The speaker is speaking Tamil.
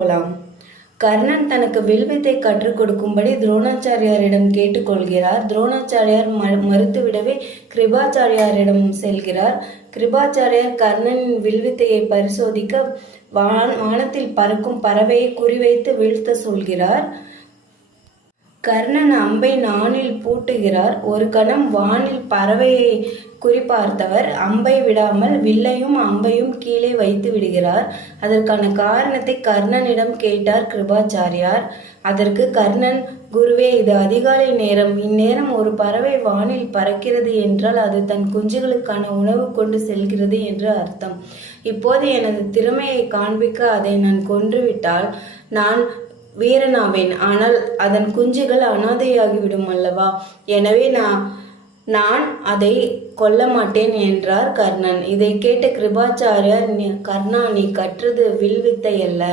போலாம். கர்ணன் தனக்கு வில்வித்தை கற்றுக் கொடுக்கும்படி துரோணாச்சாரியாரிடம் கேட்டுக்கொள்கிறார். துரோணாச்சாரியார் மறுத்துவிடவே கிருபாச்சாரியாரிடம் செல்கிறார். கிருபாச்சாரியார் கர்ணனின் வில்வித்தையை பரிசோதிக்க வானத்தில் பறக்கும் பறவையை குறிவைத்து வீழ்த்த சொல்கிறார். கர்ணன் அம்பை நாணில் பூட்டுகிறார். ஒரு கணம் வானில் பறவையை குறிப்பார்த்தவர் அம்பை விடாமல் வில்லையும் அம்பையும் கீழே வைத்து விடுகிறார். அதற்கான காரணத்தை கர்ணனிடம் கேட்டார் கிருபாச்சாரியார். அதற்கு கர்ணன், குருவே, இது அதிகாலை நேரம். இந்நேரம் ஒரு பறவை வானில் பறக்கிறது என்றால் அது தன் குஞ்சுகளுக்கான உணவு கொண்டு செல்கிறது என்று அர்த்தம். இப்போது எனது திறமையை காண்பிக்க அதை நான் கொன்றுவிட்டால் நான் வீரனாவேன். ஆனால் அதன் குஞ்சுகள் அனாதையாகிவிடும் அல்லவா? எனவே நான் அதை கொல்ல மாட்டேன் என்றார் கர்ணன். இதை கேட்ட கிருபாச்சாரியார், கர்ணா, நீ கற்றது வில்வித்தை அல்ல,